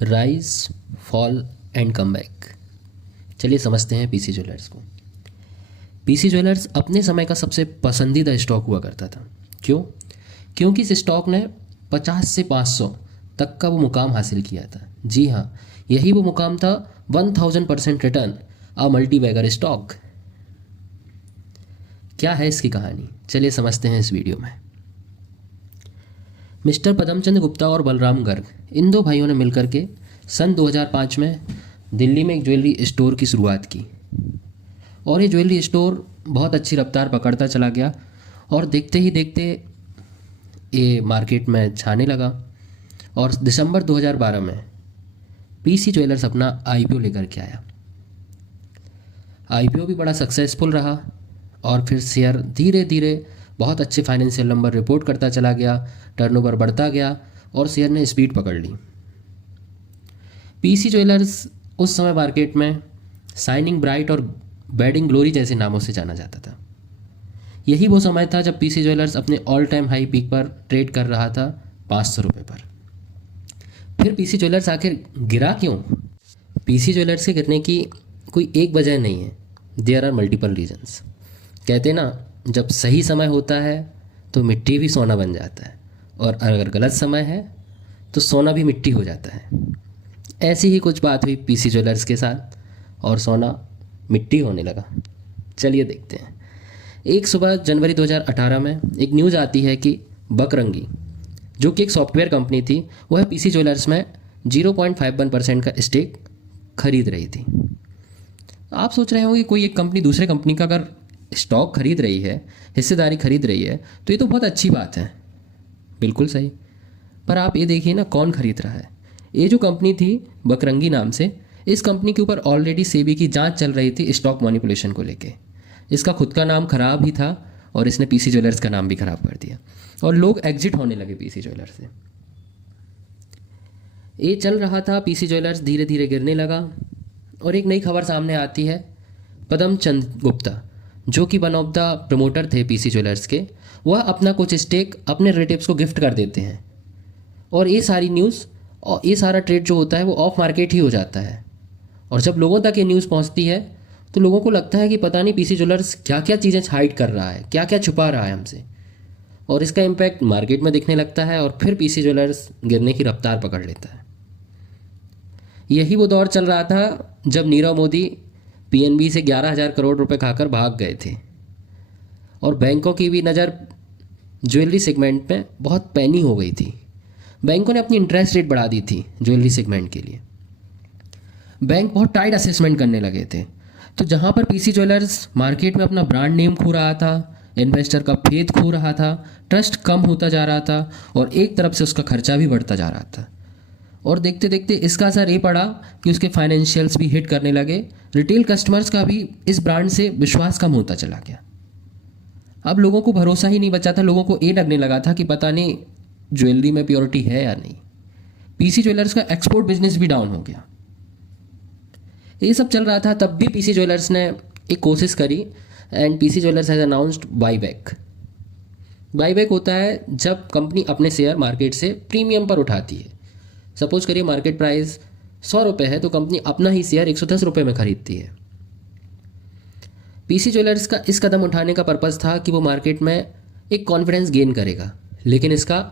Rise, fall and come back. चलिए समझते हैं पीसी ज्वेलर्स को। पीसी ज्वेलर्स अपने समय का सबसे पसंदीदा स्टॉक हुआ करता था। क्यों? क्योंकि इस स्टॉक ने 50 से 500 तक का वो मुकाम हासिल किया था। जी हाँ, यही वो मुकाम था 1000% return a multibagger stock. क्या है इसकी कहानी, चलिए समझते हैं इस वीडियो में। मिस्टर पदमचंद गुप्ता और बलराम गर्ग, इन दो भाइयों ने मिलकर के सन 2005 में दिल्ली में एक ज्वेलरी स्टोर की शुरुआत की और ये ज्वेलरी स्टोर बहुत अच्छी रफ्तार पकड़ता चला गया और देखते ही देखते ये मार्केट में छाने लगा। और दिसंबर 2012 में पीसी ज्वेलर्स अपना आईपीओ लेकर के आया। आईपीओ भी बड़ा सक्सेसफुल रहा और फिर शेयर धीरे धीरे बहुत अच्छे फाइनेंशियल नंबर रिपोर्ट करता चला गया, टर्नओवर बढ़ता गया और शेयर ने स्पीड पकड़ ली। पीसी ज्वेलर्स उस समय मार्केट में शाइनिंग ब्राइट और बैडिंग ग्लोरी जैसे नामों से जाना जाता था। यही वो समय था जब पीसी ज्वेलर्स अपने ऑल टाइम हाई पीक पर ट्रेड कर रहा था 500 रुपये पर। फिर पीसी ज्वेलर्स आखिर गिरा क्यों? पीसी ज्वेलर्स के गिरने की कोई एक वजह नहीं है, देयर आर मल्टीपल रीजन्स। कहते ना, जब सही समय होता है तो मिट्टी भी सोना बन जाता है और अगर गलत समय है तो सोना भी मिट्टी हो जाता है। ऐसी ही कुछ बात हुई पीसी ज्वेलर्स के साथ और सोना मिट्टी होने लगा। चलिए देखते हैं। एक सुबह जनवरी 2018 में एक न्यूज़ आती है कि बकरंगी, जो कि एक सॉफ्टवेयर कंपनी थी, वह पीसी ज्वेलर्स में 0.51% का स्टेक खरीद रही थी। आप सोच रहे होंगे कोई एक कंपनी दूसरे कंपनी का अगर स्टॉक खरीद रही है, हिस्सेदारी खरीद रही है, तो ये तो बहुत अच्छी बात है। बिल्कुल सही, पर आप ये देखिए ना, कौन खरीद रहा है। ये जो कंपनी थी बकरंगी नाम से, इस कंपनी के ऊपर ऑलरेडी सेबी की जांच चल रही थी स्टॉक मैनिपुलेशन को लेके। इसका खुद का नाम खराब ही था और इसने पीसी ज्वेलर्स का नाम भी खराब कर दिया और लोग एग्जिट होने लगे पीसी ज्वेलर्स से। ये चल रहा था, पीसी ज्वेलर्स धीरे धीरे गिरने लगा और एक नई खबर सामने आती है। पदमचंद गुप्ता, जो कि वन ऑफ द प्रमोटर थे पीसी ज्वेलर्स के, वह अपना कुछ स्टेक अपने रिलेटिव्स को गिफ्ट कर देते हैं और ये सारी न्यूज़ और ये सारा ट्रेड जो होता है वो ऑफ मार्केट ही हो जाता है। और जब लोगों तक ये न्यूज़ पहुंचती है तो लोगों को लगता है कि पता नहीं पीसी ज्वेलर्स क्या क्या चीज़ें हाइड कर रहा है, क्या क्या छुपा रहा है हमसे, और इसका इम्पैक्ट मार्केट में दिखने लगता है और फिर पीसी ज्वेलर्स गिरने की रफ्तार पकड़ लेता है। यही वो दौर चल रहा था जब नीरव मोदी पीएनबी से 11,000 करोड़ रुपए खाकर भाग गए थे और बैंकों की भी नज़र ज्वेलरी सेगमेंट में बहुत पैनी हो गई थी। बैंकों ने अपनी इंटरेस्ट रेट बढ़ा दी थी ज्वेलरी सेगमेंट के लिए। बैंक बहुत टाइट असेसमेंट करने लगे थे। तो जहाँ पर पीसी ज्वेलर्स मार्केट में अपना ब्रांड नेम खो रहा था, इन्वेस्टर का फेथ खो रहा था, ट्रस्ट कम होता जा रहा था और एक तरफ से उसका खर्चा भी बढ़ता जा रहा था। और देखते देखते इसका असर ये पड़ा कि उसके फाइनेंशियल्स भी हिट करने लगे। रिटेल कस्टमर्स का भी इस ब्रांड से विश्वास कम होता चला गया। अब लोगों को भरोसा ही नहीं बचा था। लोगों को ये लगने लगा था कि पता नहीं ज्वेलरी में प्योरिटी है या नहीं। पीसी ज्वेलर्स का एक्सपोर्ट बिजनेस भी डाउन हो गया। ये सब चल रहा था, तब भी पीसी ज्वेलर्स ने एक कोशिश करी and PC jewellers has announced buyback. Buyback होता है जब कंपनी अपने शेयर मार्केट से प्रीमियम पर उठाती है। सपोज करिए मार्केट प्राइस 100 रुपये है तो कंपनी अपना ही शेयर 110 रुपये में खरीदती है। पीसी ज्वेलर्स का इस कदम उठाने का पर्पज़ था कि वो मार्केट में एक कॉन्फिडेंस गेन करेगा, लेकिन इसका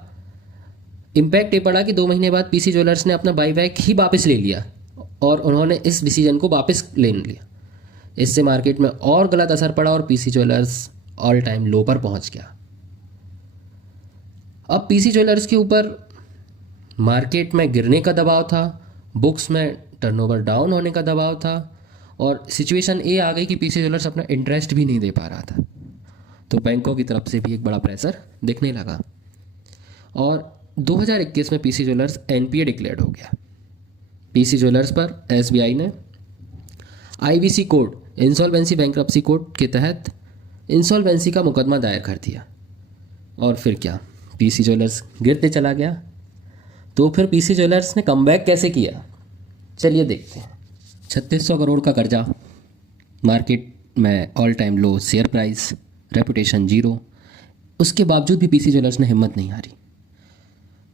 इम्पैक्ट ये पड़ा कि 2 महीने बाद पीसी ज्वेलर्स ने अपना बाईबैक ही वापस ले लिया और उन्होंने इस डिसीजन को वापस ले लिया। इससे मार्केट में और गलत असर पड़ा और पीसी ज्वेलर्स ऑल टाइम लो पर पहुंच गया। अब पीसी ज्वेलर्स के ऊपर मार्केट में गिरने का दबाव था, बुक्स में टर्नओवर डाउन होने का दबाव था और सिचुएशन ये आ गई कि पीसी ज्वेलर्स अपना इंटरेस्ट भी नहीं दे पा रहा था। तो बैंकों की तरफ से भी एक बड़ा प्रेशर दिखने लगा और 2021 में पीसी ज्वेलर्स एनपीए डिक्लेयर्ड हो गया। पीसी ज्वेलर्स पर एसबीआई ने IBC code, insolvency bankruptcy code के तहत इंसॉल्वेंसी का मुकदमा दायर कर दिया। और फिर क्या, पीसी ज्वेलर्स गिरते चला गया। तो फिर पीसी ज्वेलर्स ने कमबैक कैसे किया, चलिए देखते हैं। 3600 करोड़ का कर्जा, मार्केट में ऑल टाइम लो शेयर प्राइस, रेपुटेशन जीरो, उसके बावजूद भी पीसी ज्वेलर्स ने हिम्मत नहीं हारी।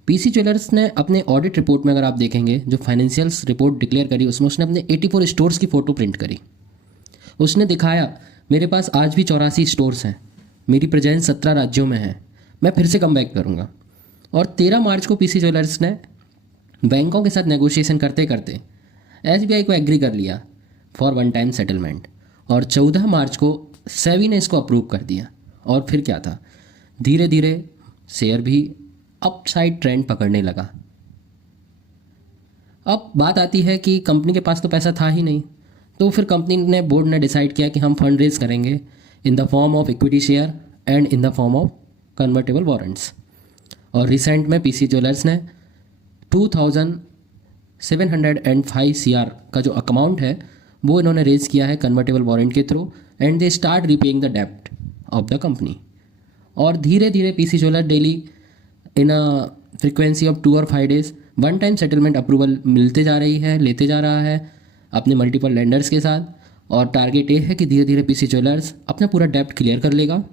पीसी ज्वेलर्स ने अपने ऑडिट रिपोर्ट में अगर आप देखेंगे जो फाइनेंशियल्स रिपोर्ट डिक्लेयर करी उसमें उसने अपने 84 स्टोर्स की फ़ोटो प्रिंट करी। उसने दिखाया मेरे पास आज भी 84 स्टोर्स हैं, मेरी प्रेजेंस 17 राज्यों में है, मैं फिर से कम बैक करूँगा। और 13 मार्च को पीसी ज्वेलर्स ने बैंकों के साथ नेगोशिएशन करते करते एसबीआई को एग्री कर लिया फॉर वन टाइम सेटलमेंट, और 14 मार्च को सेबी ने इसको अप्रूव कर दिया। और फिर क्या था, धीरे धीरे शेयर भी अपसाइड ट्रेंड पकड़ने लगा। अब बात आती है कि कंपनी के पास तो पैसा था ही नहीं, तो फिर कंपनी ने बोर्ड ने डिसाइड किया कि हम फंड रेज करेंगे in the form of equity share and in the form of convertible warrants. और रिसेंट में पीसी ज्वेलर्स ने 2705 CR का जो अमाउंट है वो इन्होंने रेज किया है कन्वर्टेबल वारंट के through, and they start repaying the डेब्ट ऑफ द कंपनी। और धीरे धीरे PC jeweller daily in a frequency of 2 और 5 days one time settlement approval मिलते जा रही है, लेते जा रहा है अपने मल्टीपल लेंडर्स के साथ। और टारगेट ये है कि धीरे धीरे पीसी ज्वेलर्स अपना पूरा डेब्ट क्लियर कर लेगा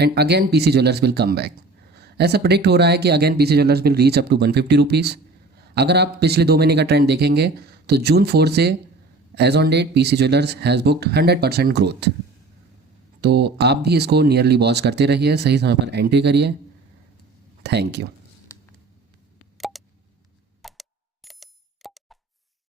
and again PC jewellers will come back. ऐसा प्रेडिक्ट हो रहा है कि again PC jewellers will reach up to 150 rupees. अगर आप पिछले 2 महीने का ट्रेंड देखेंगे तो जून 4 से as on date PC jewellers has booked 100% growth. तो आप भी इसको नियरली वॉच करते रहिए, सही समय पर एंट्री करिए। Thank you.